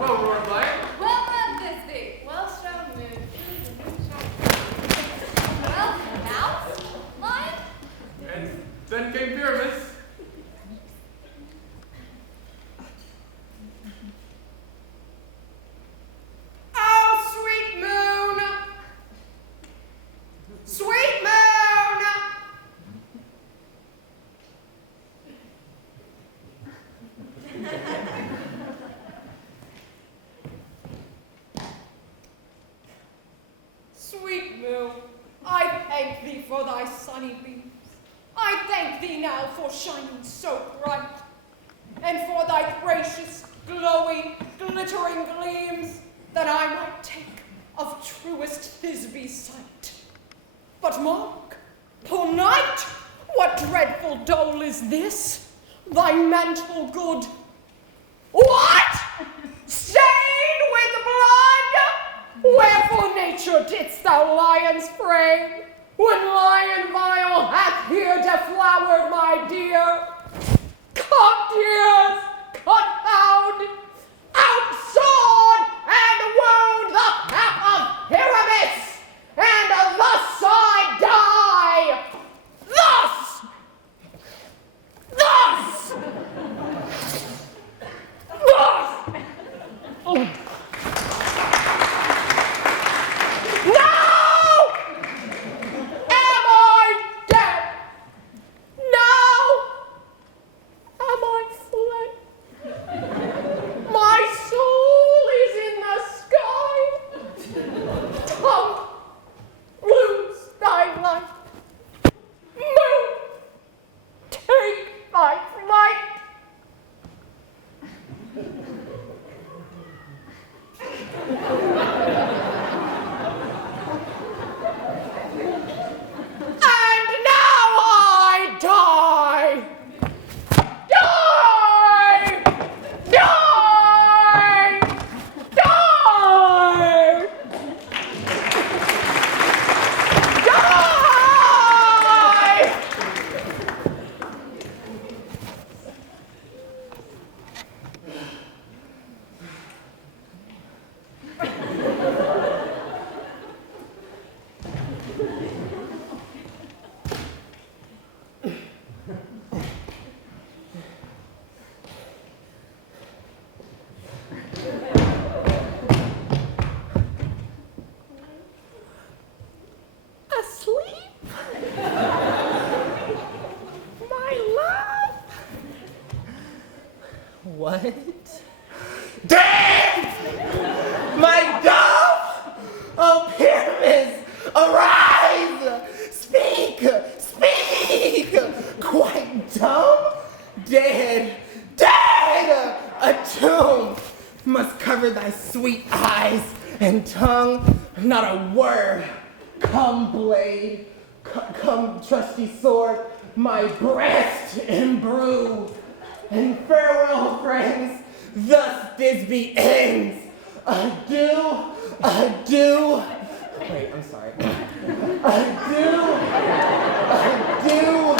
Well, Roar Blight. Well done, Thisby. Well shown, Moon. Well, mouse, lion, And then came Pyramus. Oh, sweet moon! Sweet moon! Sweet moon, I thank thee for thy sunny beams. I thank thee now for shining so bright, and for thy gracious, glowing, glittering gleams, that I might take of truest Thisby sight. But mark, poor knight, what dreadful dole is this? Thy mantle good. What? Stained with blood? Wherefore nature didst thou lions frame, when lion vile hath here deflowered my dear? Cut ears, confound, outsawed, and wound the cap of Pyramus, and thus I die. Thus! Thus! Thus! No! Am I dead? No! Am I fled? My soul is in the sky. Come, lose thy light. Moon, take thy flight. And now I die. Die! Die! Die! Die! Asleep? My love? What? Death! My dove! Oh, Pyramus, arise! Speak! Speak! Quite dumb? Dead! Dead! A tomb must cover thy sweet eyes and tongue. Not a word. Come, blade. Come, trusty sword. My breast imbrue. And farewell, friends. Thus Thisby ends. Adieu, adieu. Wait, I'm sorry. Adieu, adieu, adieu.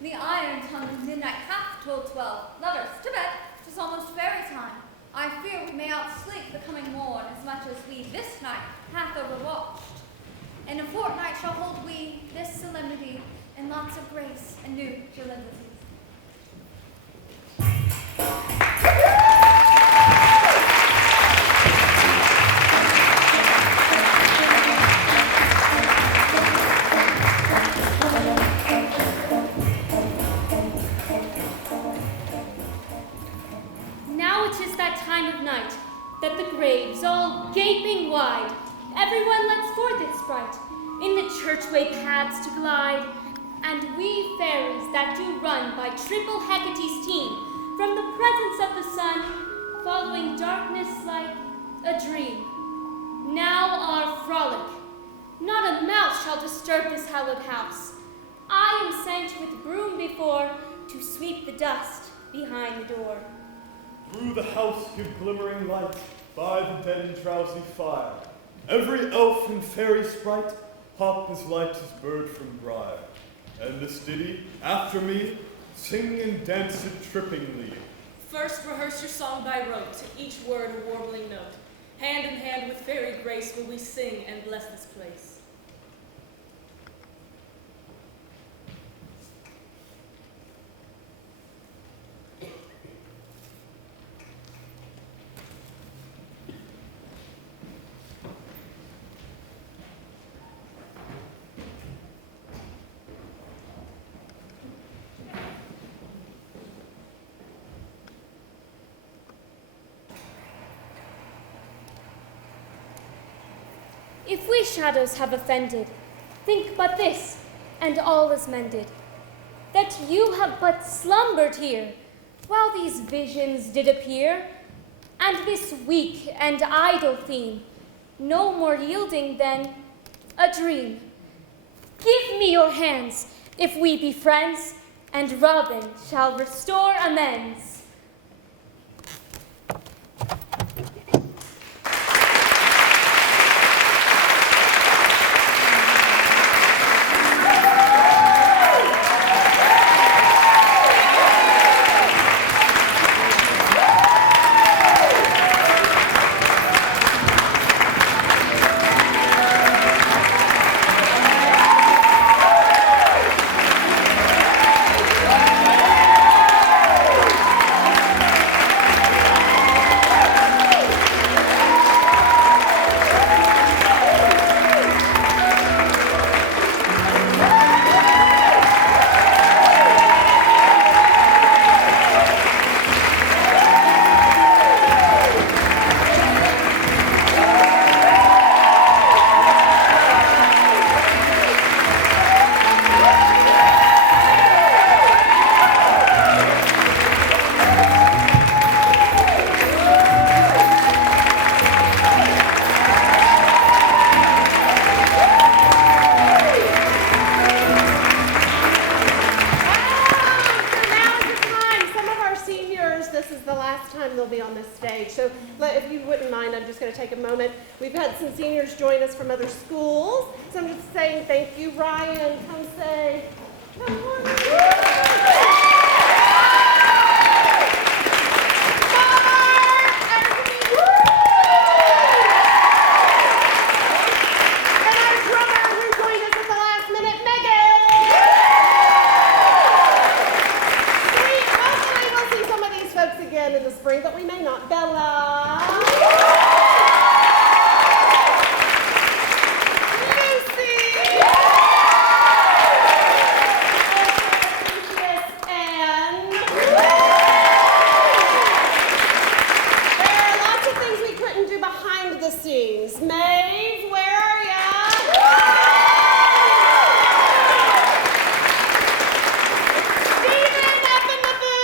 The iron tongued midnight hath told 12. Lovers, to bed, 'tis almost fairy time. I fear we may outsleep the coming morn, as much as we this night hath overwatched. In a fortnight shall hold we this solemnity, and lots of grace and new solemnities. Now it is that time of night, that the graves, all gaping wide, everyone lets forth its sprite, in the churchway paths to glide, and we fairies that do run by triple Hecate's team, from the presence of the sun, following darkness like a dream. Now our frolic, not a mouse shall disturb this hallowed house. I am sent with broom before, to sweep the dust behind the door. Through the house give glimmering light, by the dead and drowsy fire. Every elf and fairy sprite hop as light as bird from briar. And this ditty, after me, sing and dance it trippingly. First rehearse your song by rote, each word a warbling note. Hand in hand with fairy grace will we sing and bless this place. If we shadows have offended, think but this, and all is mended, that you have but slumbered here, while these visions did appear, and this weak and idle theme, no more yielding than a dream. Give me your hands, if we be friends, and Robin shall restore amends. We've had some seniors join us from other schools, so I'm just saying thank you. Ryan, come say good morning. In the spring, but we may not. Bella. Lucy. And there are lots of things we couldn't do behind the scenes. Maeve, where are ya? Stephen up in the booth.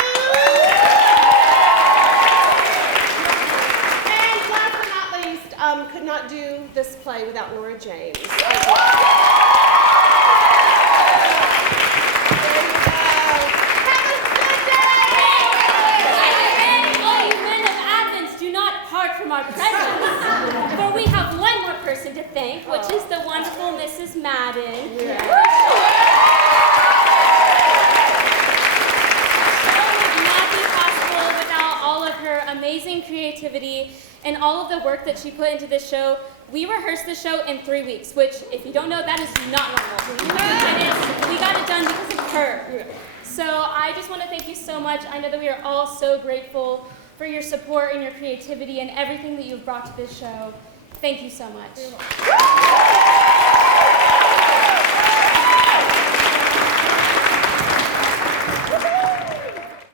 and all of the work that she put into this show. We rehearsed the show in 3 weeks, which, if you don't know, that is not normal. And we got it done because of her. So I just want to thank you so much. I know that we are all so grateful for your support and your creativity and everything that you've brought to this show. Thank you so much.